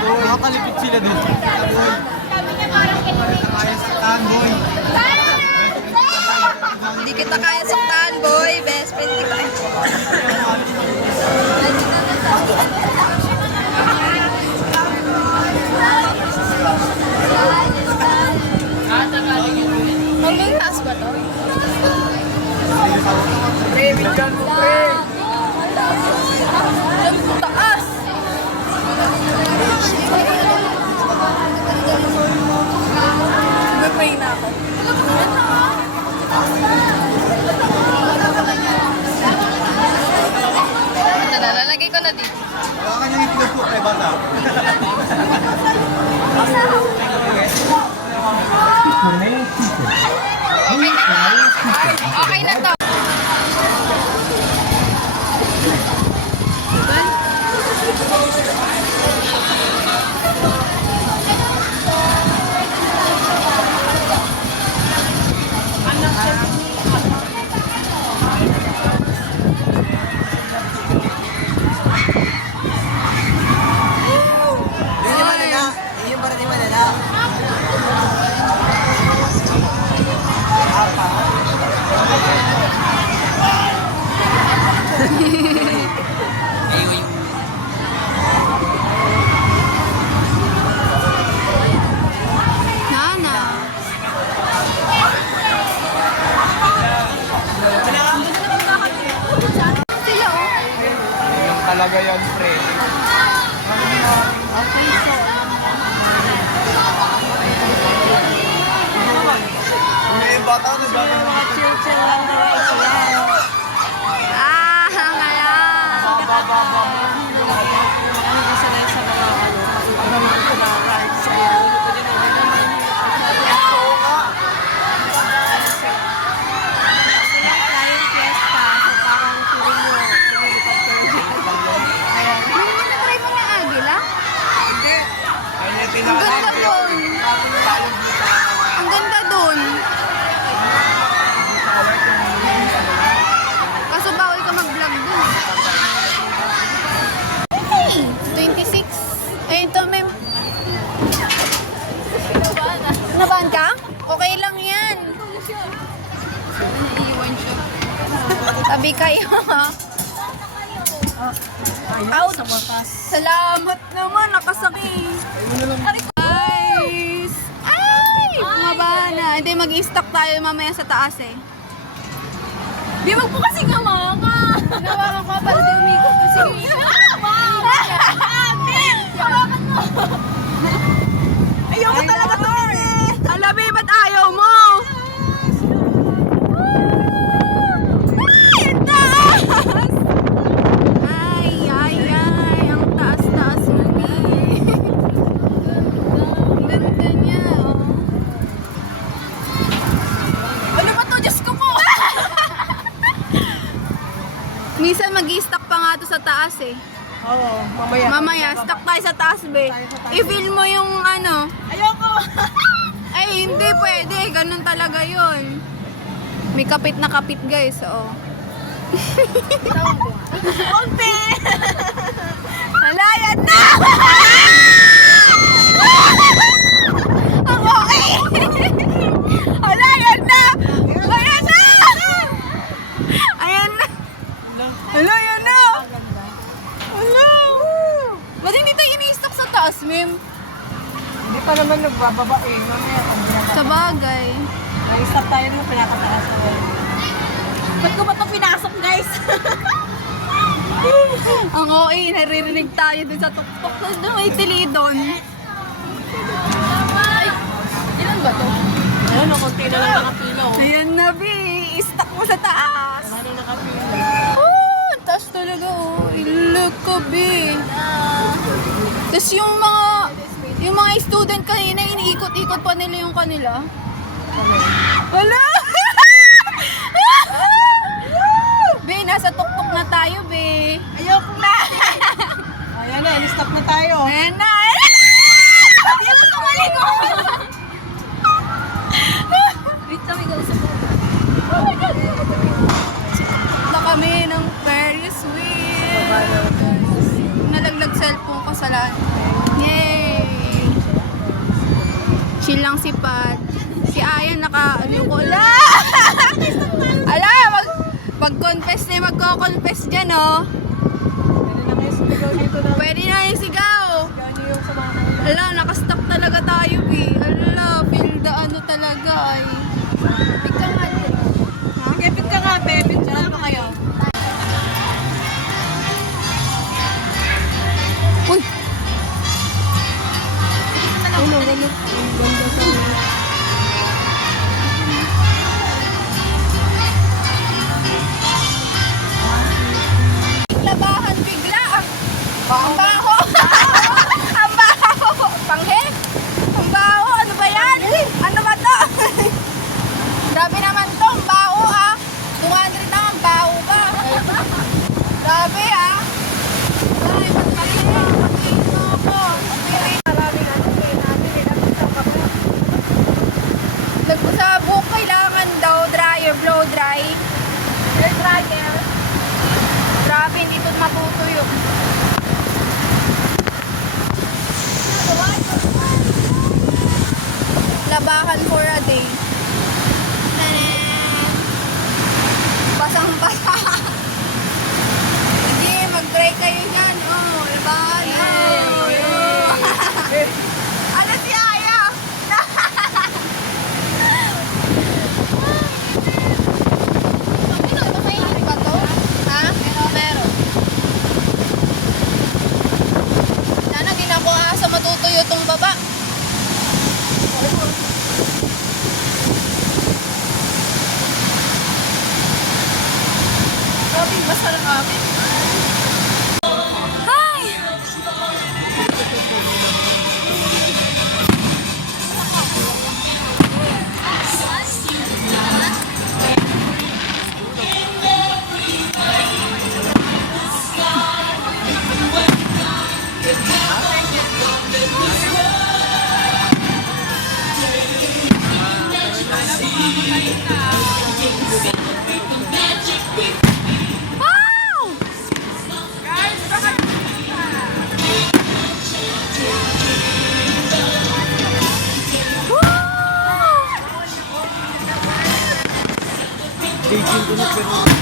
Nakakalipit sila dun. Boy. Hindi kita kaya saktan, boy. Best friend kita. Malingas ba to? Pre, bigyan mo, pre. Taas! May-pray na ako. Lalagay ko na dito. Wala ka niyang itlog po, kay bata. Okay na to. Talaga yan, pre. Okay, so. May bata na ba? Chill-chill lang na sila. Ngayon. Baba. Ano gusto na yung sa mga Ang ganda doon. Ang ganda doon. Kaso bawal ka mag-vlog doon. Hey! 26. Eh, ito may... Nabahan ka? Okay lang yan. Tabi kayo. Ouch! Salamat naman, nakasakay. Guys! Ay! Bumaba na. Hindi, mag-i-stock tayo mamaya sa taas eh. Di wag po kasi ngamakan. Nawakan ko para di umikot ko. Sige. Hawakan mo. Ayoko talaga tumingin. Alabi, ba't ayaw mo? Ay, ang taas! Ay, ang taas-taas mo eh. Ang ganda niya, oh. Ano ba to? Diyos ko po. Minsan mag-i-stock pa nga to sa taas eh. Oo, mamaya. Mamaya, stock tayo sa taas, be. I-feel mo yung ano. Ayoko. Ay, hindi pwede. Ganun talaga yun. May kapit na kapit, guys. Oo. Konti. Hala, yan na! Ang okay! Hala, yan na! Ayan na! Ayan na! Hala, yan na! Hala! Ba't hindi tayo ini-stock sa taas, ma'am? Hindi pa naman nagbababa eh. Mamaya kami na. Sa bagay. Nag-stop tayo nung pinakataas. Ba't ko ba ito pinasok, guys? Ang OA, naririnig tayo dun sa tuktok. Doon may tilidon. Ay, ilan ba to? Ayun, konti na lang nakapila. Ayan na, B. I-stock mo sa taas. Ano nakapila? Oh, taas talaga, oh. Look ko, B. Tapos yung mga student kanina, iniikot-ikot pa nila yung kanila. Wala! B, nasa tuktok na tayo, B. Ayoko na. Ayan na, stop na tayo. Ayan na! Hindi ako tumaligo. Wait, kami go sa na kami ng Ferris wheel. Nalaglag cellphone ko sa lahat. Yay! Walang sipad. Si Aya naka-ano ko. Ala! Ala! Mag-confess na yung magko-confess dyan, oh. Pwede na kayo sumigaw dito na. Pwede na yung sigaw. Gano'n yung sa mga kanila. Ala, nakastock talaga tayo, eh. Ala, feel the ano talaga, ay. Pick ka nga din. Ha? Sige, pit ka nga, be. Picturean mo kayo. Uy! Ano, gano'n. Ang ganda sa mga. Labahan bigla. Ang baho. Ang baho. Panghe. Ang baho. Ano ba yan? Ano ba to? Grabe naman to. Ang baho, ah. 200 na ang baho ba? Grabe, ah. Ay, pagkain mo. Pagkain mo ako. Maraming ano, eh, namin, eh, nakita ka pa. Nagpasabog, kailangan daw dryer, blow dry. Hair dryer. Grabe, hindi ito matutuyo. Labahan for a day. Tanan! Basang-basa. Sige, mag-dry kayo dyan. Oh, labahan. Oh. Ano si Aya? Meron ba to? Ha? Meron. Sana ginakuha sa matutuyo tong baba. Grabe, basta lang amin. Hi! Wow! Beijing ko na pero